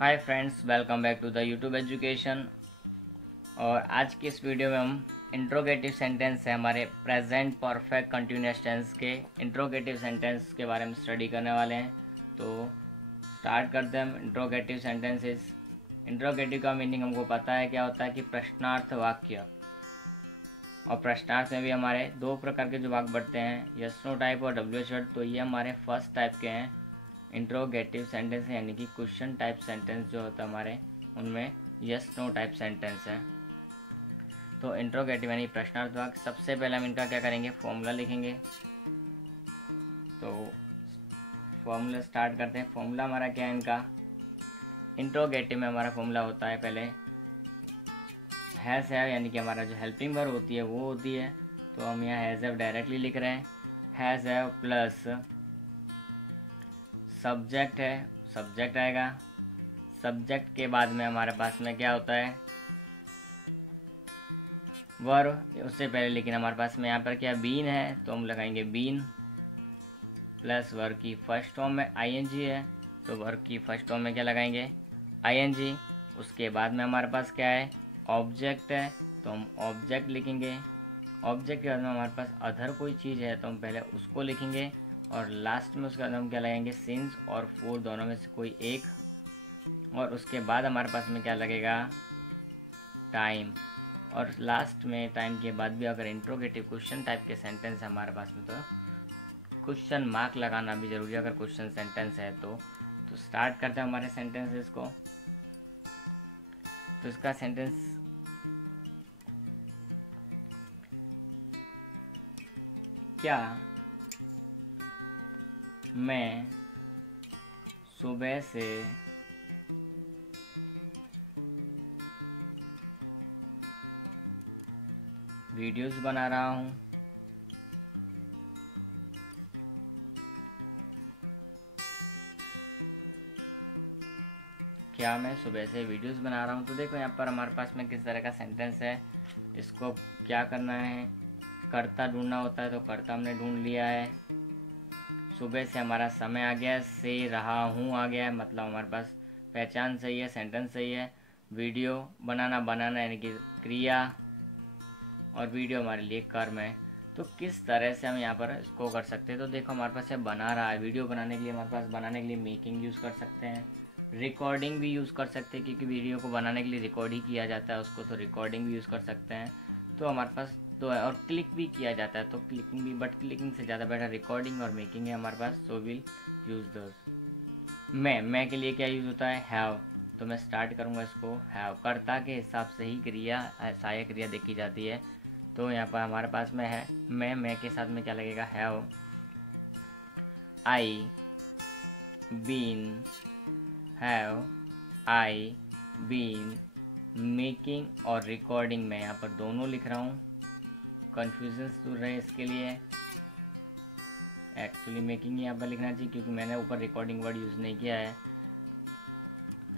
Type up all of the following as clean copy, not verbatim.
Hi friends, welcome back to the YouTube education. और आज की इस वीडियो में हम इंट्रोगेटिव सेंटेंस है हमारे प्रेजेंट परफेक्ट कंटिन्यूअस टेंस के इंट्रोगेटिव सेंटेंस के बारे में स्टडी करने वाले हैं। तो स्टार्ट करते हैं हम। Interrogative sentences. इंट्रोगेटिव का मीनिंग हमको पता है क्या होता है कि प्रश्नार्थ वाक्य। और प्रश्नार्थ में भी हमारे दो प्रकार के जो वाक्य बढ़ते हैं, यस नो टाइप और डब्ल्यू वर्ड। तो ये हमारे फर्स्ट टाइप के हैं इंट्रोगेटिव सेंटेंस, यानी कि क्वेश्चन टाइप सेंटेंस जो होता है हमारे, उनमें यस नो टाइप सेंटेंस है। तो इंट्रोगेटिव यानी प्रश्नार्थ वाक्य। सबसे पहले हम इनका क्या करेंगे, फॉर्मूला लिखेंगे। तो फॉर्मूला स्टार्ट करते हैं। फॉर्मूला हमारा क्या है इनका, इंट्रोगेटिव में हमारा फॉर्मूला होता है पहले हैज़ हैव, यानी कि हमारा जो हेल्पिंग वर्ब होती है वो होती है। तो हम यहाँ हैज़ हैव डायरेक्टली लिख रहे हैं। हैज़ हैव प्लस सब्जेक्ट है, सब्जेक्ट आएगा। सब्जेक्ट के बाद में हमारे पास में क्या होता है, वर्ब। उससे पहले लेकिन हमारे पास में यहाँ पर क्या बीन है, तो हम लगाएंगे बीन प्लस वर्ब की फर्स्ट फॉर्म में आईएनजी है, तो वर्ब की फर्स्ट फॉर्म में क्या लगाएंगे, आईएनजी। उसके बाद में हमारे पास क्या है, ऑब्जेक्ट है, तो हम ऑब्जेक्ट लिखेंगे। ऑब्जेक्ट के बाद में हमारे पास अदर कोई चीज़ है तो हम पहले उसको लिखेंगे। और लास्ट में उसके बाद हम क्या लगाएंगे, सिंस और फॉर दोनों में से कोई एक। और उसके बाद हमारे पास में क्या लगेगा, टाइम। और लास्ट में टाइम के बाद भी अगर इंट्रोगेटिव क्वेश्चन टाइप के सेंटेंस है हमारे पास में, तो क्वेश्चन मार्क लगाना भी जरूरी है अगर क्वेश्चन सेंटेंस है तो स्टार्ट करते हैं हमारे सेंटेंसेस को। तो इसका सेंटेंस क्या मैं सुबह से वीडियोस बना रहा हूँ। क्या मैं सुबह से वीडियोस बना रहा हूँ। तो देखो यहाँ पर हमारे पास में किस तरह का सेंटेंस है। इसको क्या करना है, कर्ता ढूंढना होता है, तो कर्ता हमने ढूंढ लिया है। सुबह से हमारा समय आ गया है, से रहा हूँ आ गया है, मतलब हमारे पास पहचान सही है, सेंटेंस सही है। वीडियो बनाना, बनाना यानी कि क्रिया, और वीडियो हमारे लिए कर्म है। तो किस तरह से हम यहाँ पर इसको कर सकते हैं, तो देखो हमारे पास ये बना रहा है। वीडियो बनाने के लिए हमारे पास बनाने के लिए मेकिंग यूज़ कर सकते हैं, रिकॉर्डिंग भी यूज़ कर सकते हैं, क्योंकि वीडियो को बनाने के लिए रिकॉर्ड ही किया जाता है उसको, तो रिकॉर्डिंग भी यूज़ कर सकते हैं। तो हमारे पास दो है। और क्लिक भी किया जाता है, तो क्लिकिंग भी, बट क्लिकिंग से ज़्यादा बेटर रिकॉर्डिंग और मेकिंग है हमारे पास। So will use those. मैं के लिए क्या यूज़ होता है, हैव। तो मैं स्टार्ट करूँगा इसको, हैव। कर्ता के हिसाब से ही क्रिया, सहायक क्रिया देखी जाती है। तो यहाँ पर हमारे पास में है मैं के साथ में क्या लगेगा, have I been, have I been making और रिकॉर्डिंग। मैं यहाँ पर दोनों लिख रहा हूँ, कन्फ्यूजन दूर रहे इसके लिए। एक्चुअली मेकिंग यहाँ पर लिखना चाहिए क्योंकि मैंने ऊपर रिकॉर्डिंग वर्ड यूज़ नहीं किया है।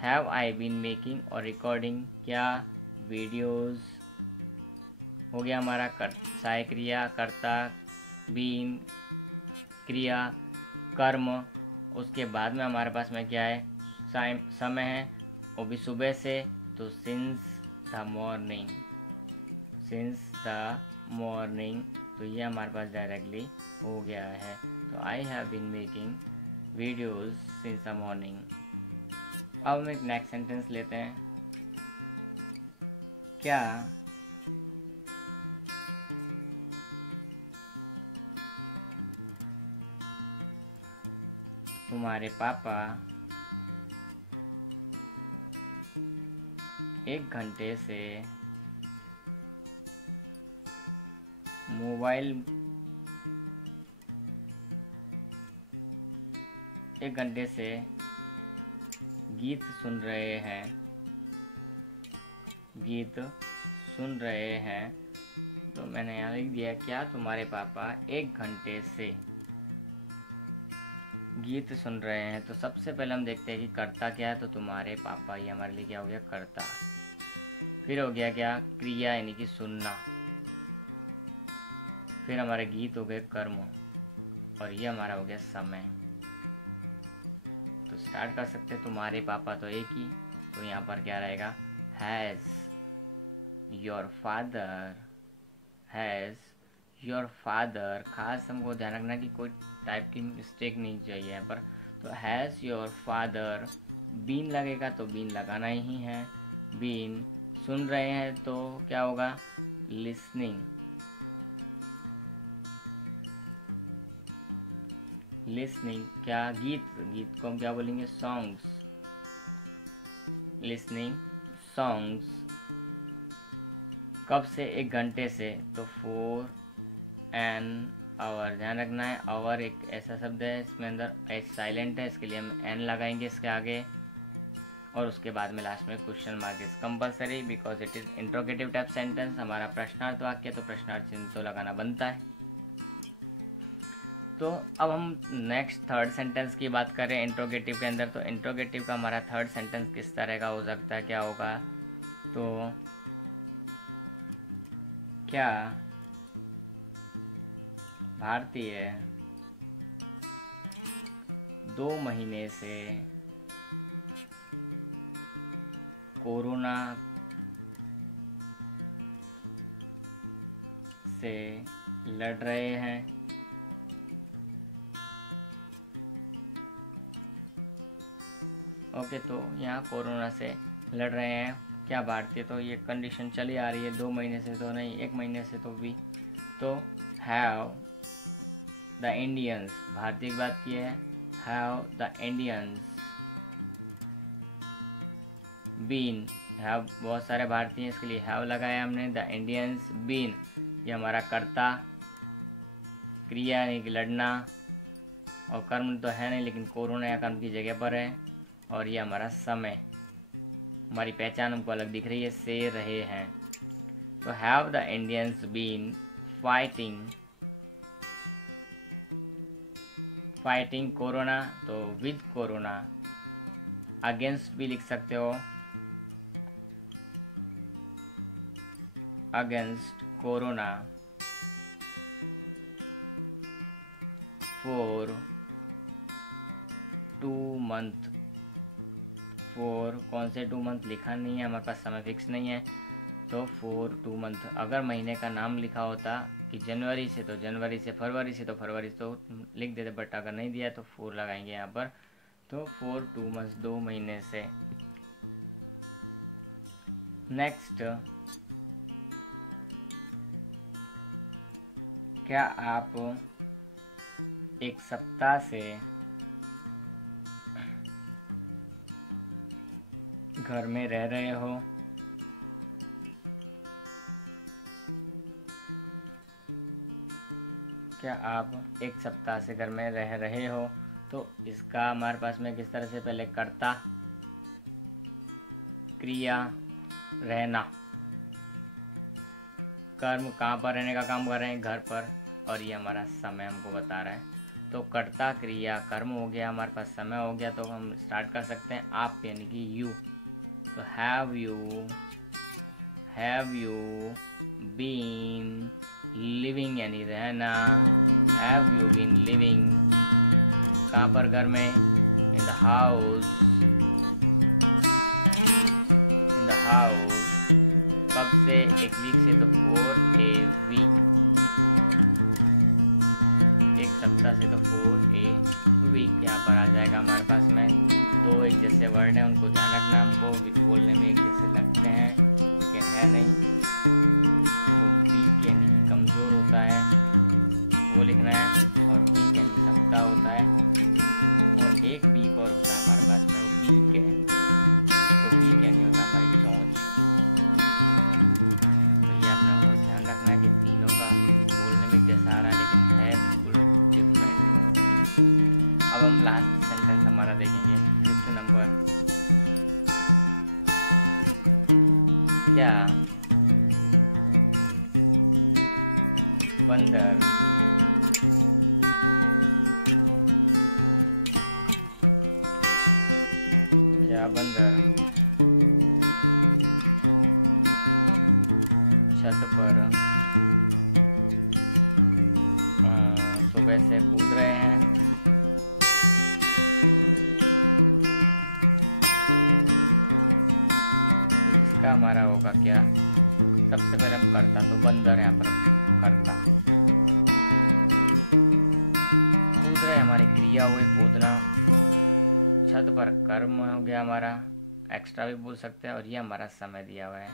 हैव आई बीन मेकिंग और रिकॉर्डिंग क्या, वीडियोस हो गया हमारा। सहायक क्रिया कर्ता, बीन क्रिया, कर्म। उसके बाद में हमारे पास में क्या है, समय है, वो भी सुबह से, तो since the morning, since the morning. तो ये हमारे पास डायरेक्टली हो गया है। तो I have been making videos since the morning. अब हम एक नेक्स्ट सेंटेंस लेते हैं। क्या तुम्हारे पापा 1 घंटे से मोबाइल 1 घंटे से गीत सुन रहे हैं, गीत सुन रहे हैं। तो मैंने यहाँ लिख दिया, क्या तुम्हारे पापा 1 घंटे से गीत सुन रहे हैं। तो सबसे पहले हम देखते हैं कि कर्ता क्या है, तो तुम्हारे पापा, ये हमारे लिए क्या हो गया, कर्ता। फिर हो गया क्या, क्रिया यानी कि सुनना। फिर हमारे गीत हो गए कर्म, और ये हमारा हो गया समय। तो स्टार्ट कर सकते हैं। तुम्हारे पापा तो एक ही, तो यहाँ पर क्या रहेगा, has your father, has your father. खास हमको ध्यान रखना कि कोई टाइप की मिस्टेक नहीं चाहिए यहाँ पर। तो हैज़ योर फादर बीन लगेगा तो बीन लगाना ही है। बीन सुन रहे हैं तो क्या होगा, लिसनिंग। लिसनिंग क्या, गीत, गीत को हम क्या बोलेंगे, सॉन्ग्स। Listening songs. कब से, 1 घंटे से, तो 4 एन आवर। ध्यान रखना है, आवर एक ऐसा शब्द है इसमें अंदर एच साइलेंट है, इसके लिए हम एन लगाएंगे इसके आगे, और उसके बाद में लास्ट में question mark is compulsory because it is interrogative type sentence. हमारा प्रश्नार्थ वाक्य, तो प्रश्नार्थ चिन्ह तो लगाना बनता है। तो अब हम नेक्स्ट थर्ड सेंटेंस की बात करें इंट्रोगेटिव के अंदर। तो इंट्रोगेटिव का हमारा थर्ड सेंटेंस किस तरह का हो सकता है, क्या होगा, तो क्या भारतीय 2 महीने से कोरोना से लड़ रहे हैं। ओके, तो यहाँ कोरोना से लड़ रहे हैं क्या भारतीय, तो ये कंडीशन चली आ रही है, 2 महीने से तो नहीं, 1 महीने से तो भी। तो हैव द इंडियंस, भारतीय की बात की है, have the Indians been, have बहुत सारे भारतीय हैं, इसके लिए हैव लगाया हमने। द इंडियंस बीन, ये हमारा कर्ता, क्रिया यानी कि लड़ना, और कर्म तो है नहीं लेकिन कोरोना या कर्म की जगह पर है, और ये हमारा समय, हमारी पहचान हमको अलग दिख रही है, से रहे हैं। तो have the Indians been fighting, fighting corona, तो विद कोरोना। अगेंस्ट भी लिख सकते हो, against corona, for 2 month. For कौन से 2 मंथ लिखा नहीं है, हमारे पास समय फिक्स नहीं है, तो फॉर 2 मंथ। अगर महीने का नाम लिखा होता कि जनवरी से, तो जनवरी से, फरवरी से, तो फरवरी तो लिख देते, बट अगर नहीं दिया तो 4 लगाएंगे यहाँ पर। तो फॉर 2 मंथ, 2 महीने से। नेक्स्ट, क्या आप 1 सप्ताह से घर में रह रहे हो। क्या आप 1 सप्ताह से घर में रह रहे हो, तो इसका हमारे पास में किस तरह से, पहले कर्ता, क्रिया, रहना, कर्म, कहाँ पर रहने का काम कर रहे हैं, घर पर, और ये हमारा समय हमको बता रहा है। तो कर्ता, क्रिया, कर्म हो गया, हमारे पास समय हो गया, तो हम स्टार्ट कर सकते हैं आप यानी कि यू। तो हैव यू बीन लिविंग यानी रहना, हैव यू बीन लिविंग, कहाँ पर, घर में, in the house, in the house. कब से, 1 वीक से, तो फॉर ए वीक, 1 सप्ताह से, तो फॉर ए वीक यहाँ पर आ जाएगा हमारे पास में। 2 एक जैसे वर्ड हैं, उनको ध्यान रखना हमको, बोलने में एक जैसे लगते हैं लेकिन है नहीं। तो वीक यानी कि कमज़ोर होता है, वो लिखना है, और वीक यानी सप्ताह होता है, और एक वीक और होता है हमारे पास में, वो वीक है। तो वीक यानी होता है हमारी चोंच। तो ये अपना बहुत ध्यान रखना है कि तीनों का बोलने में जैसा आ रहा है लेकिन है बिल्कुल डिफरेंट। अब हम लास्ट सेंटेंस हमारा देखेंगे, 5th नंबर। क्या बंदर छत पर सुबह से कूद रहे हैं। कर्ता हमारा होगा क्या, सबसे पहले हम कर्ता, तो बंदर यहाँ पर कर्ता। कूद रहे हमारी क्रिया हुई कूदना। छत पर कर्म हो गया हमारा, एक्स्ट्रा भी बोल सकते हैं, और ये हमारा समय दिया हुआ है।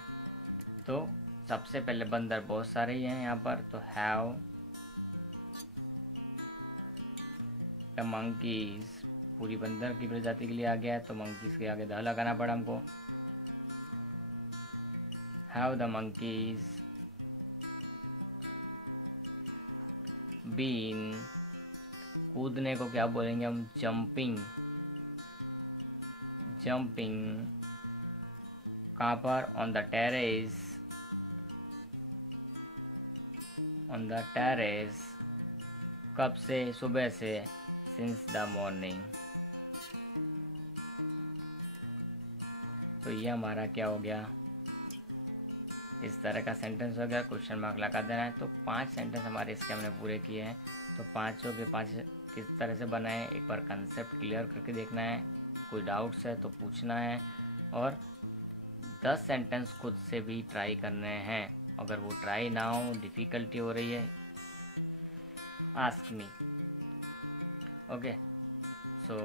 तो सबसे पहले बंदर बहुत सारे ही हैं यहाँ पर, तो हैव द मंकीज, पूरी बंदर की प्रजाति के लिए आ गया है, तो मंकीज के आगे द लगाना पड़ा हमको। हैव द मंकीज बीन, कूदने को क्या बोलेंगे हम, जंपिंग। जंपिंग कहाँ पर, on the terrace, on the terrace, कब से, सुबह से, सिंस द मॉर्निंग। तो ये हमारा क्या हो गया, इस तरह का सेंटेंस हो गया, क्वेश्चन मार्क लगा देना है। तो 5 सेंटेंस हमारे इसके हमने पूरे किए हैं। तो 5 के 5 किस तरह से बनाए, एक बार कंसेप्ट क्लियर करके देखना है, कोई डाउट्स है तो पूछना है, और 10 सेंटेंस खुद से भी ट्राई करने हैं। अगर वो ट्राई ना हो, डिफ़िकल्टी हो रही है, आस्क मी। ओके, सो